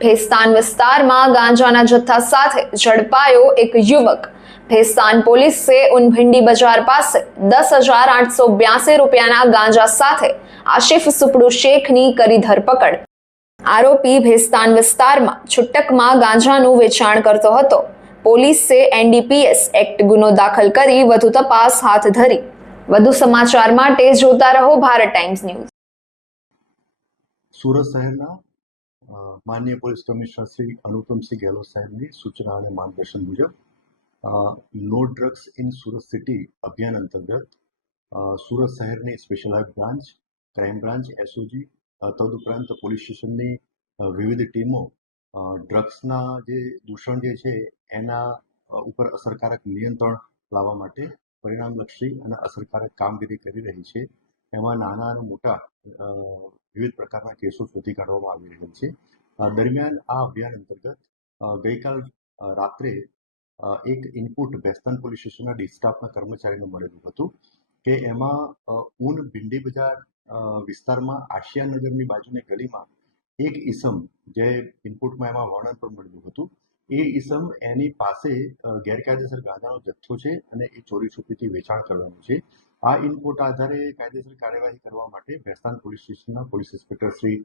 ભેસ્તાન વિસ્તારમાં ગાંજાના જથ્થા સાથે ઝડપાયો એક યુવક। ભેસ્તાન પોલીસે ઉનભિંડી બજાર પાસે 10,882 રૂપિયાના ગાંજા સાથે આશિફ સુપડુ શેખની કરી ધરપકડ। આરોપી ભેસ્તાન વિસ્તારમાં છૂટકમાં ગાંજાનું વેચાણ કરતો હતો। પોલીસે એનડીપીએસ એક્ટ ગુનો દાખલ કરી વધુ તપાસ હાથ ધરી। વધુ સમાચાર માટે જોતા રહો ભારત ટાઈમ્સ ન્યૂઝ। સુરત શહેરના માનનીય પોલીસ કમિશનર શ્રી અનુપમસિંહ ગેહલોત સાહેબની સૂચના અને માર્ગદર્શન મુજબ no drugs in Surat city અભિયાન અંતર્ગત સુરત શહેરની specialise branch, crime branch, SOG તદુપરાંત પોલીસ સ્ટેશનની વિવિધ ટીમો ડ્રગ્સના જે દૂષણ જે છે એના ઉપર અસરકારક નિયંત્રણ લાવવા માટે પરિણામલક્ષી અને અસરકારક કામગીરી કરી રહી છે। એમાં નાના અને મોટા વિવિધ પ્રકારના કેસો શોધી કાઢવામાં આવી રહ્યા છે। દરમિયાન આ અભિયાન અંતર્ગત ગઈકાલ રાત્રે એક ઇનપુટ ભેસ્તાન પોલીસ સ્ટેશનના ડિસ્ટાફના કર્મચારીને મળેલું હતું કે એમાં ઊન ભીંડી બજાર વિસ્તારમાં આશિયાનગરની બાજુની ગલીમાં એક ઈસમ જે ઇનપુટમાં એમાં વર્ણન પણ મળ્યું હતું, એ ઈસમ એની પાસે ગેરકાયદેસર ગાંજાનો જથ્થો છે અને એ ચોરી છુપીથી વેચાણ કરવાનું છે। આ ઇનપુટ આધારે કાયદેસર કાર્યવાહી કરવા માટે ભેસ્તાન પોલીસ સ્ટેશનના પોલીસ ઇન્સ્પેક્ટર શ્રી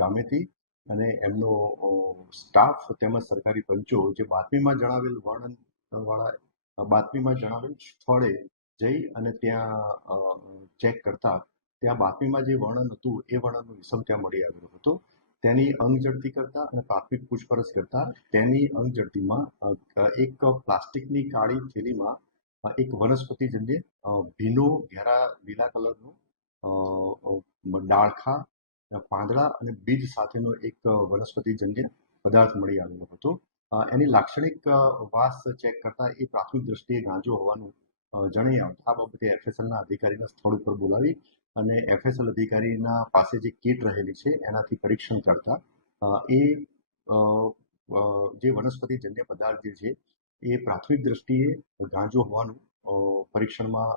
ગામેતી અને એમનો સ્ટાફ તેમજ સરકારી પંચો જે બાતમીમાં જણાવેલ વર્ણનવાળા બાતમીમાં જણાવેલ સ્થળે જઈ અને ત્યાં ચેક કરતા ત્યાં બાતમીમાં જે વર્ણન હતું એ વર્ણનનો ઈસમ ત્યાં મળી આવ્યો હતો। તેની અંગ ઝડતી કરતા અને પ્રાથમિક પૂછપરછ કરતા તેની અંગ ઝડતીમાં એક પ્લાસ્ટિકની કાળી થેલીમાં એક વનસ્પતિજન્ય ભીનો ઘેરા લીલા કલરનો ડાળખા, પાંદડા અને બીજ સાથેનો એક વનસ્પતિજન્ય પદાર્થ મળી આવ્યો હતો। એની લાક્ષણિક વાસ ચેક કરતા એ પ્રાથમિક દ્રષ્ટિએ ગાંજો હોવાનું જણાઈ આવતા આ બાબતે એફએસએલના અધિકારીના સ્થળ ઉપર બોલાવી અને એફએસએલ અધિકારીના પાસે જે કીટ રહેલી છે એનાથી પરીક્ષણ કરતા એ જે વનસ્પતિજન્ય પદાર્થ જે છે એ પ્રાથમિક દ્રષ્ટિએ ગાંજો હોવાનું પરીક્ષણમાં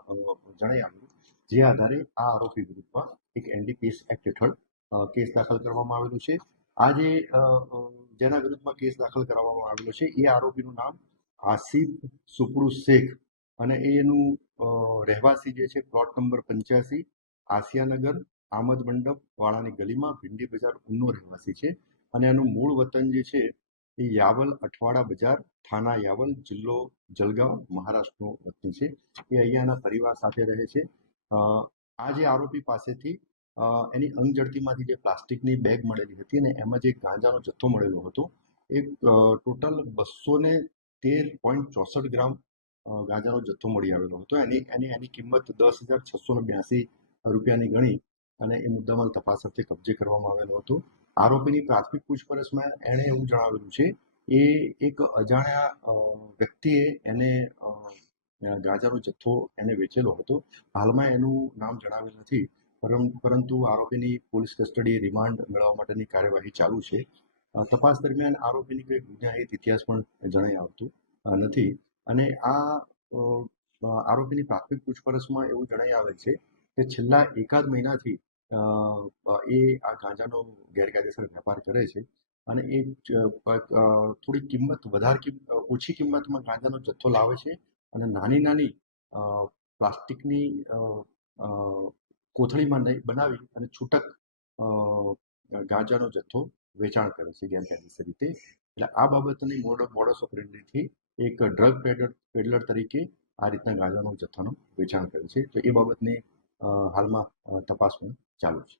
જણાઈ આવ્યું, જે આધારે આ આરોપી વિરુદ્ધમાં એક એનડીપીએસ એક્ટ હેઠળ કેસ દાખલ કરવામાં આવેલો છે। આ જે જેના વિરુદ્ધમાં કેસ દાખલ કરવામાં આવેલો છે એ આરોપીનું નામ આસિફ સુપડુ શેખ અને એનું રહેવાસી જે છે પ્લોટ નંબર 85 આસિયાનગર આમદ મંડપ વાળાની ગલીમાં ભીંડી બજાર ઉનનો રહેવાસી છે અને એનું મૂળ વતન જે છે એ યાવલ અઠવાડા બજાર, થાના યાવલ, જિલ્લો જલગાંવ, મહારાષ્ટ્રનો વતની છે। એ અહીંયાના પરિવાર સાથે રહે છે। આ જે આરોપી પાસેથી એની અંગ ઝડતીમાંથી જે પ્લાસ્ટિકની બેગ મળેલી હતી અને એમાં જે ગાંજાનો જથ્થો મળેલો હતો એ ટોટલ 213.64 ગ્રામ ગાંજાનો જથ્થો મળી આવેલો હતો। એની કિંમત 10,682 રૂપિયાની ગણી અને એ મુદ્દામાલ તપાસ અર્થે કબજે કરવામાં આવેલો હતો। આરોપીની પ્રાથમિક પૂછપરછમાં એણે એવું જણાવેલું છે એ એક અજાણ્યા વ્યક્તિએ એને ગાંજાનો જથ્થો એને વેચેલો હતો। હાલમાં એનું નામ જણાવેલ નથી, પરંતુ આરોપીની પોલીસ કસ્ટડી રિમાન્ડ મેળવવા માટેની કાર્યવાહી ચાલુ છે। તપાસ દરમિયાન આરોપીની કોઈ ગુનાહિત ઇતિહાસ પણ જણાઈ આવતું નથી અને આ આરોપીની પ્રાથમિક પૂછપરછમાં એવું જણાઈ આવે છે કે છેલ્લા એકાદ મહિનાથી એ આ ગાંજાનો ગેરકાયદેસર વેપાર કરે છે અને એ થોડી કિંમત ઓછી કિંમતમાં ગાંજાનો જથ્થો લાવે છે અને નાની પ્લાસ્ટિકની કોથળીમાં બનાવી અને છૂટક ગાંજાનો જથ્થો વેચાણ કરે છે ગેરકાયદેસર રીતે। એટલે આ બાબતની મોડસ ઓપરેન્ડીથી એક ડ્રગ પેડલર તરીકે આ રીતના ગાંજાનો જથ્થાનું વેચાણ કરે છે। તો એ બાબતની હાલમાં તપાસ પણ ચાલુ છે।